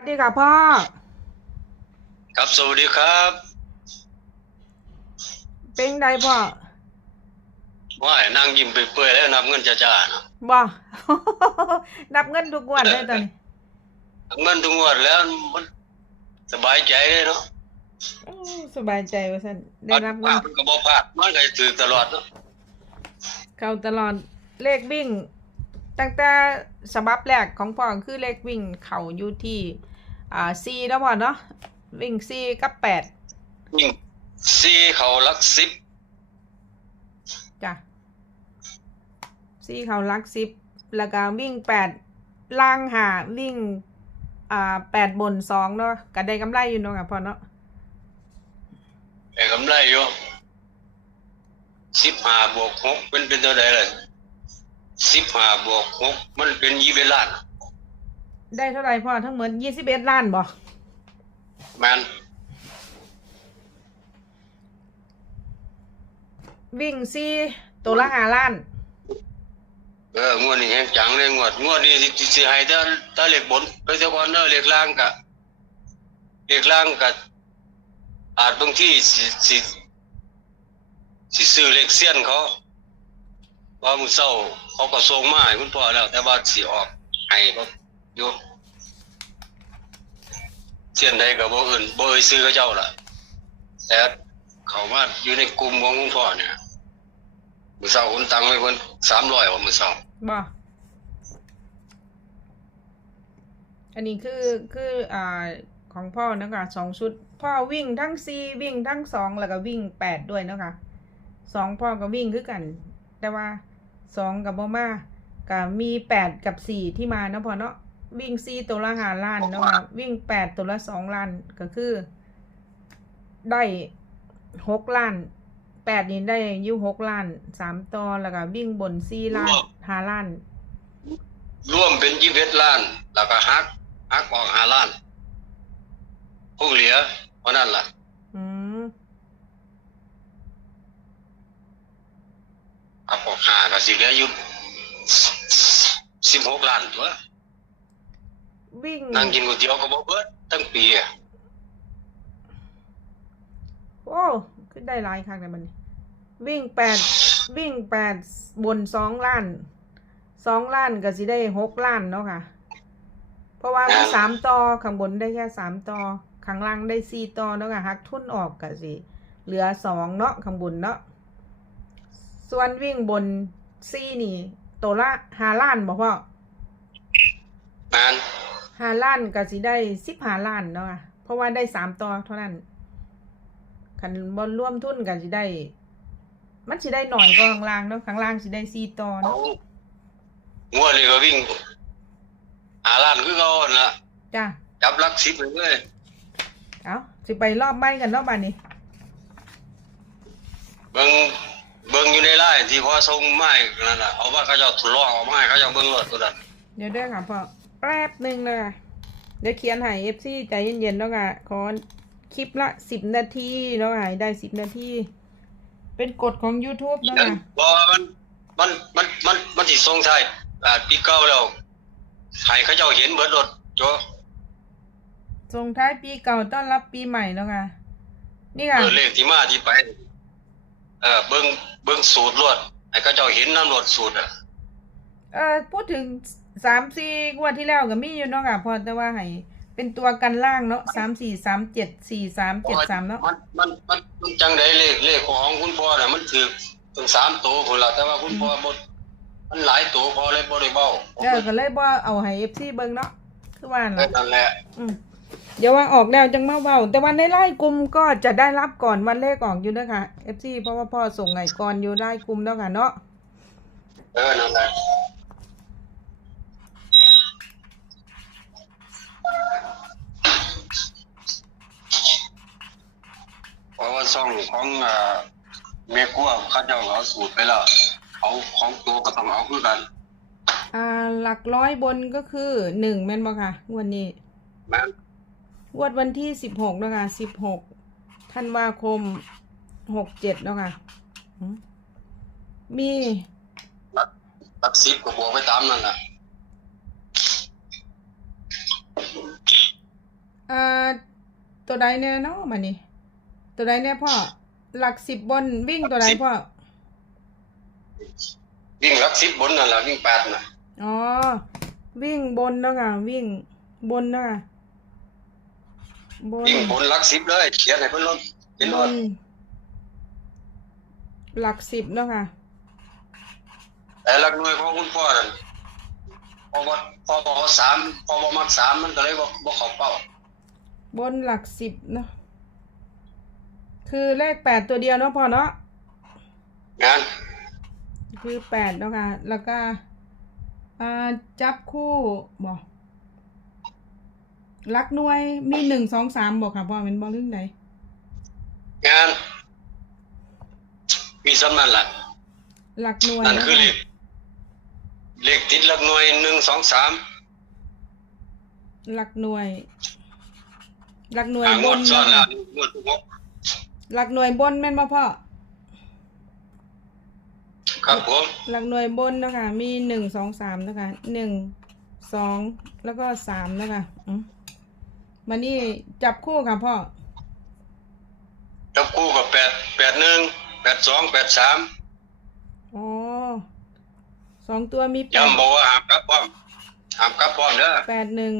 สวัสดีค่ะพ่อ ครับสวัสดีครับ เป็นไดพ่อว่ายนั่งยิ้มเปื่อยๆแล้วนับเงินจ้าๆนะบ่นับเงินทุกวันเลยตอนนี้เงินทุกงวดแล้วมันสบายใจเลยเนาะอู้สบายใจว่าซั่นได้รับเงินมันก็บ่พลาดมันก็ถือตลอดเนาะเข้าตลอดเลขวิ่ง ตั้งแต่ฉบับแรกของพ่อคือเลขวิ่งเข้าอยู่ที่อ่า4แล้วพ่อเนาะวิ่ง4กับ8ยิ่งซีเขาหลักสิบจ้ะ4เข้าหลัก10แล้วก็วิ่ง8ล่างหาวิ่งอ่า8บน2เนาะก็ได้กำไรอยู่เนาะค่ะพ่อเนาะแต่กำไรอยู่สิบห้าบวกหกเป็นเป็นเท่าไหร่เลย สิบห้าบวกหกมันเป็นยี่สิบล้านได้เท่าไหร่พ่อทั้งหมดยี่สิบเอ็ดล้านบ่แมนวิ่งซี่ตัวละห้าล้าน เอองวดนี้แห้งจังเลยงวดงวดนี้สิสิให้ถ้าถ้าเลขบนไปเสียก่อนเด้อเลขล่างกะเลขล่างกะอาจบางที่สิสิสิซื้อเลขเสี้ยนเขา ว่ามือเช้าเขาก็ส่งมาให้คุณพ่อแล้ว แต่ว่าสิออกให้บ่อยู่เสียนใดก็บ่อื่นบ่เอ่ยซื้อเขาเจ้าล่ะ แต่เขามาอยู่ในกลุ่มของคุณพ่อเนี่ยมือเช้าคุณตังไว้เพิ่น300ว่ามือเช้าบ่อันนี้คือคืออ่าของพ่อนะคะสองชุด พ่อวิ่งทั้งซีวิ่งทั้งสองแล้วก็วิ่งแปดด้วยนะคะสองพ่อก็วิ่งคือกัน แต่ว่า สองกับบ่มาก็มีแปดกับสี่ที่มาเนาะพ่อเนาะวิ่งซีตัวละห้าล้านเนาะคะวิ่งแปดตัวละสองล้านก็คือ ได้หกล้านแปดนี่ได้อยู่หกล้านสามต่อแล้วก็วิ่งบนสี่ล้านห้าล้านรวมเป็น21ล้าน แล้วก็หักหักออก5ล้านคงเหลือเพราะนั้นล่ะ อืม หั กออก5ก็สิเหลืออยู่16ล้านตัววิ่งนั่งกินก๋วยเตี๋ยวก็บ่เบิดทั้งปีอะโอ้ขึ้นได้หลายครั้งเลยมันนี่วิ่งแปดวิ่งแปดบนสองล้านสองล้านก็สิได้หกล้านเนาะค่ะ เพราะว่ามีสามต่อข้างบนได้แค่สามต่อข้างล่างได้สี่ต่อเนาะค่ะหักทุนออกก็สิเหลือสองเนาะข้างบนเนาะ ส่วนวิ่งบนสี่นี่ ตัวละห้าล้านบอกพ่อแม่นห้าล้านก็สิได้สิบห้าล้านเนาะค่ะเพราะว่าได้สามต่อเท่านั้นคันบอลร่วมทุนกันสิได้ มันสิได้หน่อยก็ข้างล่างเนาะข้างล่างสิได้สี่ต่อเอาเนาะงวดนี้ก็วิ่ง5ล้านคือเก่าหั่นล่ะจ้าจับหลัก10ไปเลยเอาสิไปรอบใบกันรอบบ้านนี้เบิ่ง เบิ่งอยู่ในไลน์ที่พ่อส่งมาให้นั่นน่ะเอาว่าเขาเจ้าทดลองเอามาให้เขาเจ้าเบิ่งรถตัวนั้นเดี๋ยวเด้อค่ะพ่อแป๊บหนึ่งเลยค่ะเดี๋ยวเขียนให้เอฟซีใจเย็นๆแล้วค่ะขอคลิปละสิบนาทีแล้วค่ะให้ได้สิบนาทีเป็นกฎของ YouTube แล้วค่ะบ่มันมันมันมันมันสิส่งท้ายอ่าปีเก่าแล้วให้เขาเจ้าเห็นเบิดรถโจส่งท้ายปีเก่าต้อนรับปีใหม่แล้วค่ะนี่ค่ะเออเลขที่มาที่ไป เออเบิ่ง เบิ่งสูตรรวดให้เขาเจ้าเห็นนำรถสูตรอะเออพูดถึงสามสี่งวดที่แล้วก็มีอยู่เนาะค่ะพอแต่ว่าให้เป็นตัวกันล่างเนาะสามสี่สามเจ็ดสี่สามเจ็ดสามเนาะมันมันมันมันจังไดเลขเลขของคุณพ่อน่ะมันถูกถึง3ตัวพุ่นล่ะแต่ว่าคุณพ่อบ่มันหลายตัวพอเลยบ่ได้เว้าเออก็เลยบ่เอาให้เอฟซีเบิ่งเนาะคือว่าเอน่ะอนั่นแหละอืม เดี๋ยวว่าออกแล้วจังมาเว้าแต่วันในไล่กลุ่มก็จะได้รับก่อนวันเลขออกอยู่นะคะ FC เพราะว่าพ่อส่งไงก่อนอยู่ได้กลุ่มแล้วค่ะเนาะเออนั่นแหละเพราะว่าช่องของอ่าเมกัวเขาเจ้าเอาสูตรไปแล้วเอาของตัวก็ต้องเอาคือกันอ่าหลักร้อยบนก็คือหนึ่งแม่นบ่ค่ะงวดนี้แม่น งวดวันที่สิบหกนะคะสิบหกธันวาคมหกเจ็ดแล้วค่ะหืมมีตักสิบก็บวกไปตามนั่นน่ะอ่าตัวใดแน่เนาะมานี่ตัวใดแน่พ่อหลักสิบบนวิ่งตัวใดพ่อวิ่งหลักสิบบนนั่นแหละวิ่งแปดน่ะอ๋อวิ่งบนเนาะค่ะวิ่งบนเนาะค่ะ บนวิ่งบนหลักสิบเลยเขียนให้เพิ่นลดเป็นบรถนหลักสิบเนาะค่ะ แต่หลักหน่วยของคุณพ่อนั่นพอบ่พอบ่เอาสามพอบ่มักสามมันก็เลยบ่บ่เข้าเป้าบนหลักสิบเนาะคือเลขแปดตัวเดียวเนาะพ่อเนาะงานคือแปดเนาะค่ะ แล้วก็อ่าจับคู่บอก ลักหน่วยมีหนึ่งสองสามบอกค่ะพ่อเป็นบอลเรื่องไหนงาน มีสำนั่นล่ะหลักหน่วยนั่นคือเละขเลขติดหลักหน่วยหนึ่งสองสามหลักหน่วย หลักหน่วยหาบงวดนซ้อนเนาะแล้วค่ะงวดทุกงวดหลักหน่วยบนแม่นบ่พ่อครับผมหลักหน่วยบนเนาะคะมีหนึ่งสองสามเนาะคะหนึ่งสองแล้วก็สามเนาะคะอืม มานี่จับคู่ค่ะพ่อ จับคู่กับแปดแปดหนึ่งแปดสองแปดสามอ๋อสองตัวมีแปดย้ำบอกว่าหามกลับพร้อมหามกลับพร้อมเด้อแปดหนึ่ง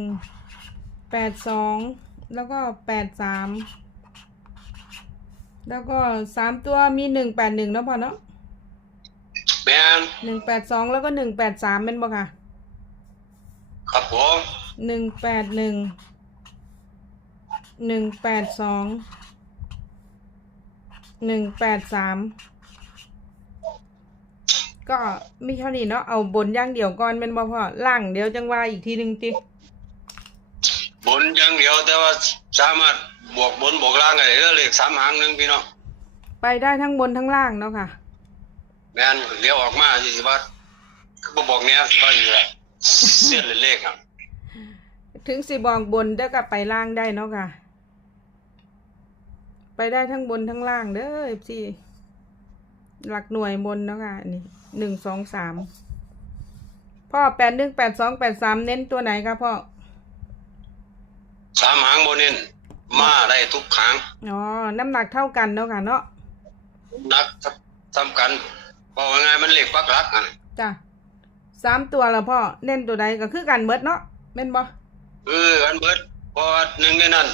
แปดสองแล้วก็แปดสามแล้วก็สามตัวมีหนึ่งแปดหนึ่งเนาะพ่อเนาะแม่นหนึ่งแปดสองแล้วก็หนึ่งแปดสามเป็นบ่ค่ะ ครับผมหนึ่งแปดหนึ่ง หนึ่งแปดสองหนึ่งแปดสามก็มีเท่านี้เนาะเอาบนอย่างเดียวก่อนเป็นบ่พ่อล่างเดี๋ยวจังว่าอีกทีหนึ่งจิบนอย่างเดียวแต่ว่าสามารถบวกบนบวกล่างอะไรเด้อเลขสามหางหนึ่งพี่น้องไปได้ทั้งบนทั้งล่างเนาะค่ะแม่นเดี๋ยวออกมาสิว่าคือบ่บอกแนวสิว่าอยู่แหละเสียนเลขครับถึงสิบอกบนได้กับไปล่างได้เนาะค่ะ ไปได้ทั้งบนทั้งล่างเด้อพี่หลักหน่วยบนเนาะค่ะอันนี่หนึ่งสองสามพ่อแปดหนึ่งแปดสองแปดสามเน้นตัวไหนคะพ่อสามหางบนนี่มาได้ทุกครั้งอ๋อ น้ำหนักเท่ากันเนาะค่ะเนาะนักสำคัญบอกว่าไงมันเลขปักหลักอะจ้ะสามตัวละพ่อเน้นตัวใดก็คือกันเบิดเนาะแม่นบ่เอออันเบิดเพราะว่าหนึ่งในนั้น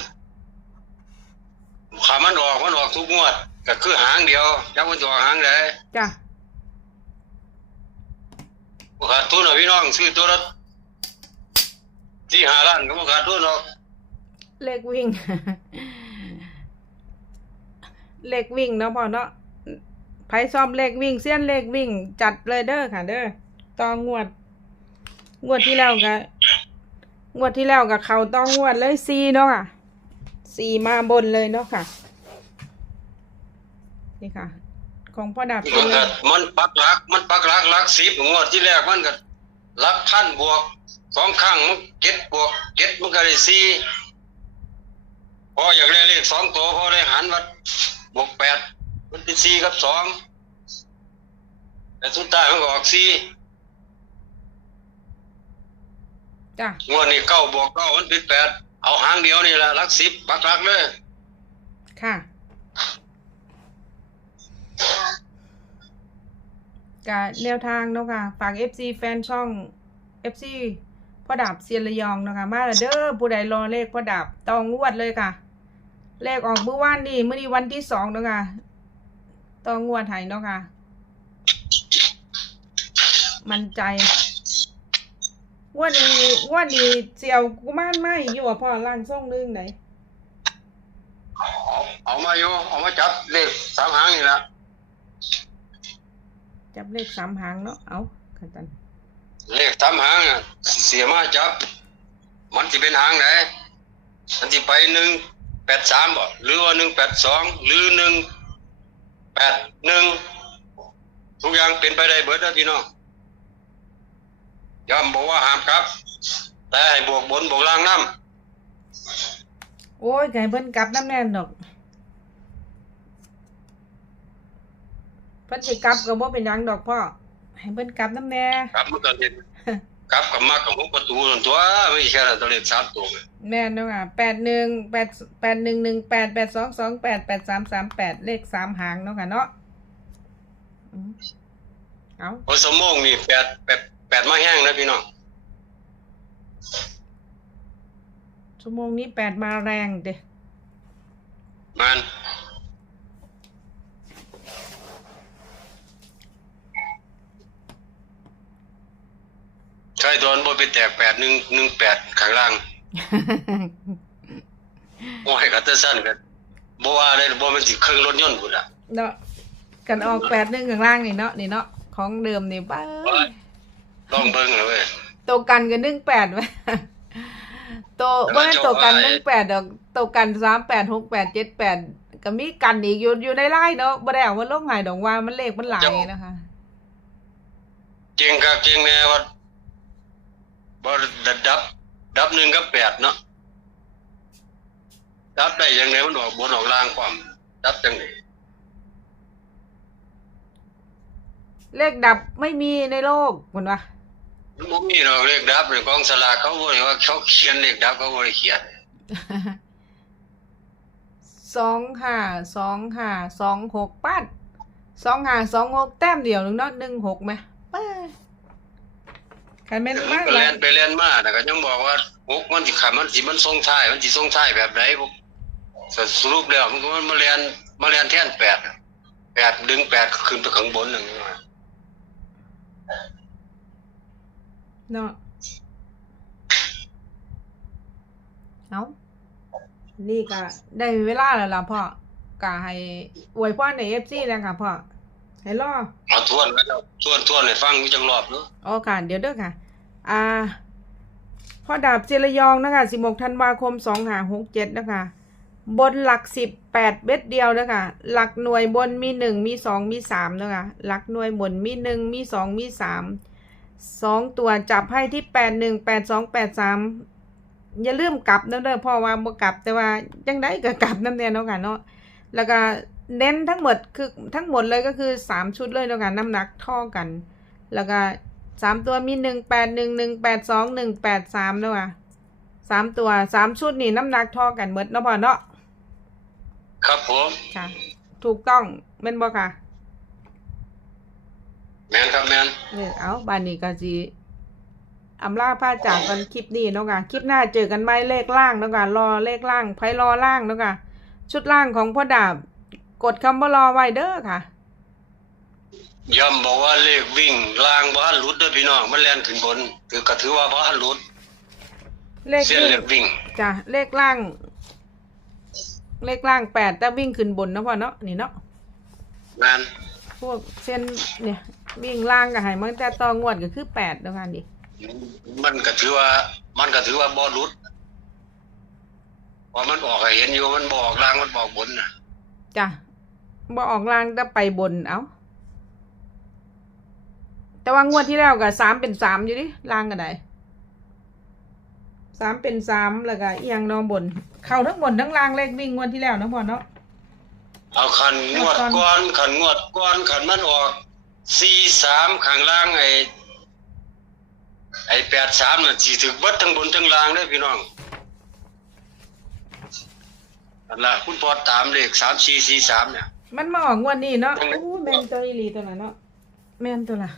ขามันออกมันออกทุกงวดก็คือหางเดียวจักมันจะออกหางใดจ้ะบ่ขาดทุนหรอกพี่น้องซื้อตัวละที่หาล้านก็บ่ขาดทุนหรอกเลขวิ่ง เลขวิ่งเนาะพ่อเนาะไผซ่อมเลขวิ่งเสี้ยนเลขวิ่ง จัดเลยเด้อค่ะ เด้อต่องวด งวดที่แล้วก็งวดที่แล้วกับเขาต้องงวดเลยซีเนาะค่ะ ซีมาบนเลยเนาะค่ะ นี่ค่ะ ของพ่อดาบมันเลก็ยมันปักหลัก มันปักหลักหลักสิบงวดที่แรกมันก็หลักพันบวกสองข้างมันเก็ดบวกเก็ดมันก็ได้สี่พออยากได้เลขสองตัวพอได้หันวัดบวกแปดมันเป็นสี่กับสองแต่สุดท้ายมันก็ออกสี่จ้ะงวดนี้เก้าบวกเก้ามันเป็นแปด เอาหางเดียวนี่แหละหลักสิบปักหลักเลยค่ะกะแนวทางเนาะค่ะฝาก FC แฟนช่อง FC พ่อดาบเซียนระยองเนาะค่ะมาแล้วเด้อผู้ใดรอเลขพ่อดาบตองงวดเลยค่ะ เลขออกเมื่อวานนี่เมื่อนี้วันที่สองเนาะค่ะตองงวดไห้เนาะค่ะ มันใจ งวดนี้งวดนี้เสียวกุมารไม่อยู่ว่าพ่อล่างส่งนึงไหนเอาเอามาอยู่เอามาจับเลขสามหางนี่แหละจับเลขสามหางเนาะเอาขันตันเลขสามหางอะเสียมาจับ มันจะเป็นหางไหนมันจะไปหนึ่งแปดสามบ่หรือว่าหนึ่งแปดสองหรือหนึ่งแปดหนึ่งทุกอย่างเป็นไปได้เบิดนะพี่น้อง ย้ำบอกว่าห้ามครับ แต่ให้บวกบนบวกล่างน้โอ้ยไก่เพิ่นกลับน้ำแน่นดอกเพิ่นสิกลับก็บ่เป็นหยังดอกพ่อให้เพิ่นกลับน้ำแน่ำครับมันก็เห็นกลับกับมากกับหกประตูนั่นตัวไม่ใช่แค่ตัวเลขสามตัวแม่นเนาะค่ะแปดหนึ่งแปดแปดหนึ่งหนึ่งแปดแปดสองสองแปดแปดสามสามแปดเลขสามหางเนาะค่ะเนาะอืมเอาพอสมองนี่แปดแปด แปดมาแห้งนะพี่น้องชั่วโมงนี้แปดมาแรงเด้มันใช่ตอนบ่ไปแตกแปดหนึ่งหนึ่งแปดข้างล่างโอ้ยกัตเตอร์สันกันบ่ว่าได้บ่มันสิเครื่องรถยนต์พุ่นล่ะเนาะกันออกแปดหนึ่งข้างล่างนี่เนาะนี่เนาะของเดิมนี่ป้า ลองเบิ่งเลยเว้ยตัวกันกันหนึ่งแปดไหมตัวแต่ว่าว่าตัวกันเจ้าว่าหนึ่งแปดดอกตัวกันสามแปดหกแปดเจ็ดแปดก็มีกันอีกอยู่อยู่ในไล่เนาะบ่ได้เอาว่าลงหายดอกว่ามันเลขมันหลายนะคะเก่งคักเก่งแน่ว่าบ่ดับดับ ดับหนึ่งกับแปดเนาะดับได้ยังไงมันออกบนออกล่างความ ดับจังได๋เลขดับไม่มีในโลกเหมือนวะ มันบ่มีดอกเลขดับในกองสลากเขาบ่ได้ว่าเขาเขียนเลขดับเขาบ่ได้เขียนสองห้าสองห้าสองหกป้านสองห้าสองหกแต้มเดียวหนึ่งเนาะหนึ่งหกไหมป้าคันแม่นมันมากก็เลเล่ยนไปเล่นมาแต่ก็ยังบอกว่าหกมันสิขามันสิมันทรงท้ายมันสิทรงท้ายแบบไหนพวกสรุปแล้วมันก็มันมาเรียนมาเรียนแทนแปดแปดดึงแปดขึ้นไปข้างบนหนึ่ง เนาะเอานี่ก็ได้เวลาแล้วล่ะพ่อกะให้อวยพรในเอฟซีแล้วค่ะพ่อให้รอเอาทวนแล้วทวนทวนให้ฟังอยู่จังรอบเนาะอ๋อค่ะเดี๋ยวเด้อค่ะ อ่าพ่อดาบเจรยองนะคะ16ธันวาคม2567นะคะ บนหลักสิบแปดเบ็ดเดียวนะคะ หลักหน่วยบนมีหนึ่งมีสองมีสามนะคะ หลักหน่วยบนมีหนึ่งมีสองมีสาม สองตัวจับให้ที่แปดหนึ่งแปดสองแปดสามอย่าลืมกลับนะเด้อพ่อว่าบ่กลับแต่ว่าจังได้ก็กลับนั่นแน่เนาะค่ะเนาะแล้วก็เน้นทั้งหมดคือทั้งหมดเลยก็คือสามชุดเลยเนาะค่ะน้ำหนักเท่อกัน แล้วก็สามตัวมีหนึ่งแปดหนึ่งหนึ่งแปดสองหนึ่งแปดสามเนาะค่ะสามตัวสามชุดนี่น้ำหนักเท่อกันหมดเนาะพ่อเนาะครับผมค่ะ ถูกต้องแม่นบ่ค่ะแมนครับแมนเออเอาบานนี้ก็สิอำลาผ้าจากกันคลิปนี้เนาะค่ะคลิปหน้าเจอกันไหมเลขล่างเนาะค่ะรอเลขล่างไพรอล่างเนาะค่ะชุดล่างของพ่อดาบ กดคำว่ารอไว้เด้อค่ะย้ำบอกว่าเลขวิ่งล่างบ่ทันหลุดเด้อพี่น้องมันแล่นขึ้นบนคือก็ถือว่าบ่ทันหลุด เลขเส้นวิ่งเลขวิ่งจ้ะเลขล่าง เลขล่างแปดแต่วิ่งขึ้นบนเนาะพ่อเนาะนี่เนาะแมนพวกเส้นเนี่ย วิ่งล่างกับหายมันแต่ต่องวดก็คือแปดแล้วกันดิมันก็ถือว่า มันก็ถือว่าบ่หลุดเพราะมันออกให้เห็นอยู่มันบอกล่างมันบอกบนน่ะจ้ะบ่ออกล่างแต่ไปบนเอาแต่ว่างวดที่แล้วก็สามเป็นสามอยู่ดิล่างกันไดสามเป็นสามแล้วก็เอียงนองบน เข้าทั้งบนทั้งล่างเลขวิ่งงวดที่แล้วเนาะพ่อเนาะเอาคันงวดก้อนคันงวดก้อนคันมันออก สี่สามข้างล่างไอ้ไอ้แปดสามน่ะสิถึกเบิดทั้งบนทั้งล่างเด้อพี่น้องนั่นล่ะคุณพอตามเลขสามสี่สี่สามเนี่ย มันมาออกงวดนี้เนาะโอ้แม่นตัวอีหลีตัวละเนาะแม่นตัวละ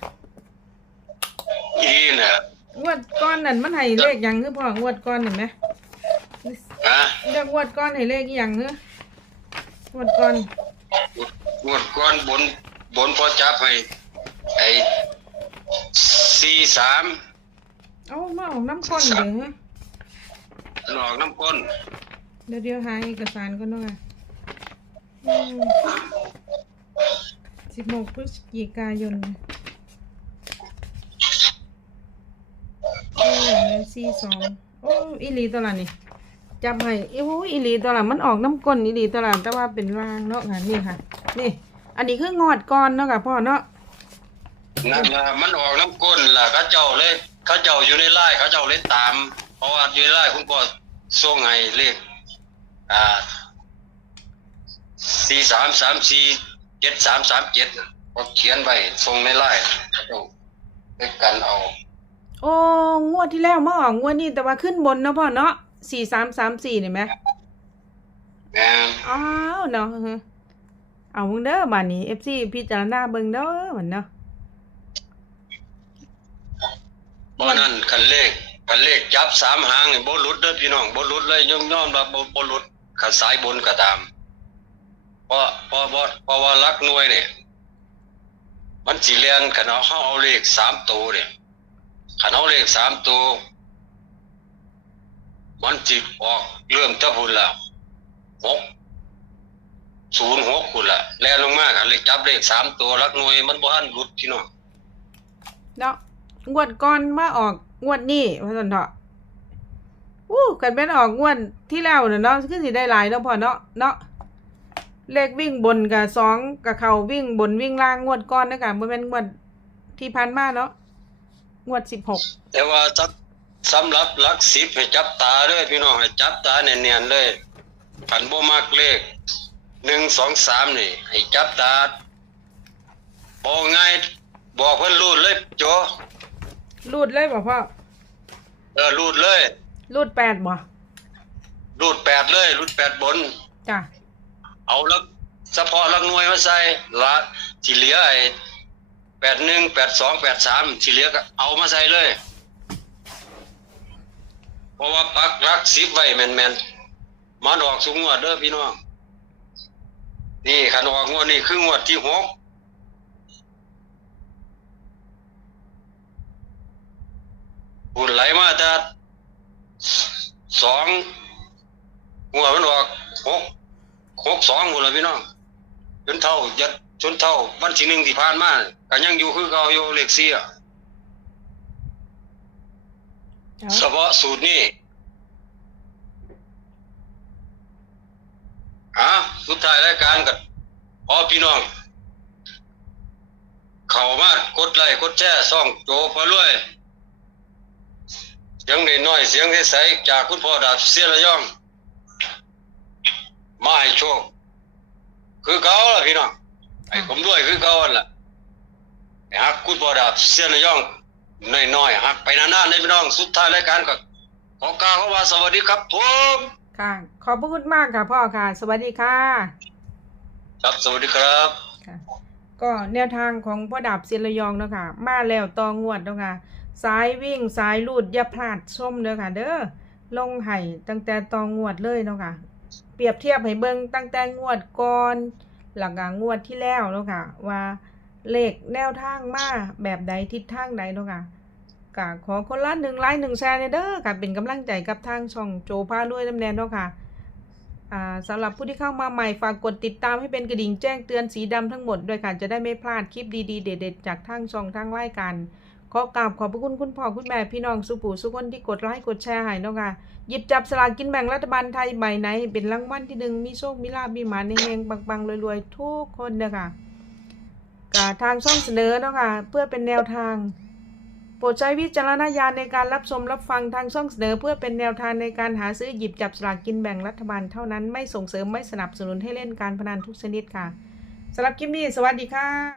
อีเนี่ยงวดก้อนนั่นมันให้เลขหยังคือพ่องวดก้อนเห็นไหมฮะเรื่องงวดก้อนให้เลขอีหยังเนอะงวดก้อน งวดก้อนบนบนพอจับให้ ไอ้สี่สามเอามาออกน้ำก้นเดี๋ยวฮะหลอกน้ำก้นเดี๋ยวเดี๋ยวหาเอกสารก่อนเนาะค่ะสิบหกพฤศจิกายนโอ้ยสี่สองโอ้อีหลีตัวละนี่จับให้โอ้อีหลีตัวละมันออกน้ำก้นอีหลีตัวละแต่ว่าเป็นรางเนาะค่ะนี่ค่ะ นี่ อันนี้คืองอดก้อนเนาะค่ะพ่อเนาะ นั่นล่ะมันออกน้ำก้นล่ะเขาเจ้าเลยเขาเจ้าอยู่ในไร่เขาเจ้าเลยตาม เพราะว่าอยู่ในไร่คุณพ่อส่งให้เลขอ่าสี่สามสามสี่เจ็ดสามสามเจ็ดก็เขียนไว้ส่งในไร่เขาเจ้าไปกันเอา โอ้งวดที่แล้วมาออกงวดนี้แต่ว่าขึ้นบนเนาะพ่อเนาะสี่สามสามสี่เห็นไหมแม่นอ้าวเนาะเอาเบิ่งเด้อบ้านนี้ FC พิจารณาเบิ่งเด้อเหมือนเนาะ เพราะนั้นคันเลขคันเลขจับสามหางนี่บ่หลุดเด้อพี่น้องบ่หลุดเลยย่อมยอมรับบ่บ่หลุดคันสายบนก็ตามเพราะเพราะว่าเพราะว่าลักหน่วยเนี่ยมันสิเรียนคันเอาเฮาเอาเลขสามตัวเนี่ยคันเอาเลขสามตัวมันสิออกเริ่มแตะพุ่นละหกศูนย์หกพุ่นละแล่นลงมาคันเลขจับเลขสามตัวลักหน่วยมันบ่ทันหลุดพี่น้องเนาะ งวดก่อนมาออกงวดนี้ว่าซั่นเถาะอู้กันแม่นออกงวดที่แล้วเนาะคือสิได้หลายเนาะพ่อเนาะเนาะเลขวิ่งบนกับสองกับเขาวิ่งบนวิ่งล่างงวดก่อนนะกันบ่แม่นงวดที่ผ่านมาเนาะงวด16แต่ว่าสำสำหรับลักสิบให้จับตาเด้อพี่น้องให้จับตาเนียนๆเลยคันบ่มักเลขหนึ่งสองสามนี่ให้จับตาบอกง่ายบอกเพิ่อนรูดเลยโจ รูดเลยบ่พ่อ เออรูดเลย รูดแปดบ่รูดแปดเลย รูดแปดบน จ้ะ เอาลักเฉพาะลักหน่วยมาใส่ละที่เหลือไอ้แปดหนึ่งแปดสองแปดสามที่เหลือก็เอามาใส่เลย เพราะว่าปักรักสิบไว้แม่นๆมาดอกสูงงวดเด้อพี่น้อง นี่ขันออกงวดนี่คืองวดที่หก บุญไหลมาแต่สองงวดมันออกหกหกสองหมดเลยพี่น้องจนเท่ายัดจนเท่าวันที่หนึ่งที่ผ่านมาก็ยังอยู่คือเก่าอยู่เลขสี่อะเอาเฉพาะสูตรนี้อะสุดท้ายรายการกับพอพี่น้อง เข้ามากดไลค์กดแชร์ซ่องโจพอรวยเสียงน้อยๆเสียงใสๆจากคุณพ่อดาบเสียระยองมาให้โชค คือเก่าล่ะพี่น้องไอ้ผมด้วยคือเก่าหั่นล่ะไอ้ฮักคุณพ่อดาบเสียระยองน้อยๆฮักไปนานๆเลยพี่น้องสุดท้ายรายการก็ขอกล่าวคำว่าสวัสดีครับผมค่ะ ขอบพระคุณมากค่ะพ่อค่ะ สวัสดีค่ะ ครับสวัสดีครับค่ะก็แนวทางของพ่อดาบเซียนระยองเนาะค่ะ มาแล้วตองวดเนาะค่ะ สายวิ่งสายลูดอย่าพลาดชมเด้อค่ะ เด้อลงไห้ตั้งแต่ตองงวดเลยเนาะค่ะ เปรียบเทียบให้เบิ่งตั้งแต่งวดก่อนหลังงวดที่แล้วเนาะค่ะ ว่าเลขแนวทางมาแบบใดทิศทางใดเนาะค่ะก็ขอคนละหนึ่งไลค์หนึ่งแชร์เด้อค่ะเป็นกำลังใจกับทางช่องโจพาด้วยน้ำแนนเนาะค่ะสำหรับผู้ที่เข้ามาใหม่ฝากกดติดตามให้เป็นกระดิ่งแจ้งเตือนสีดำทั้งหมดด้วยค่ะ จะได้ไม่พลาดคลิปดีๆ เด็ดๆ จากทางช่องทางรายการ ขอกราบขอบพระคุณคุณพ่อคุณแม่พี่น้องสุปู่สุคนที่กดไลค์กดแชร์ให้เนาะค่ะหยิบจับสลากกินแบ่งรัฐบาลไทยใบไหนให้เป็นรางวัลที่หนึ่งมีโชคมีลาภมีหมาในเฮงๆปังๆรวยๆทุกคนเด้อค่ะกาทางช่องเสนอเนาะค่ะเพื่อเป็นแนวทาง โปรดใช้วิจารณญาณในการรับชมรับฟังทางช่องเสนอ เพื่อเป็นแนวทางในการหาซื้อหยิบจับสลากกินแบ่งรัฐบาลเท่านั้นไม่ส่งเสริมไม่สนับสนุนให้เล่นการพนันทุกชนิดค่ะสำหรับคลิปนี้สวัสดีค่ะ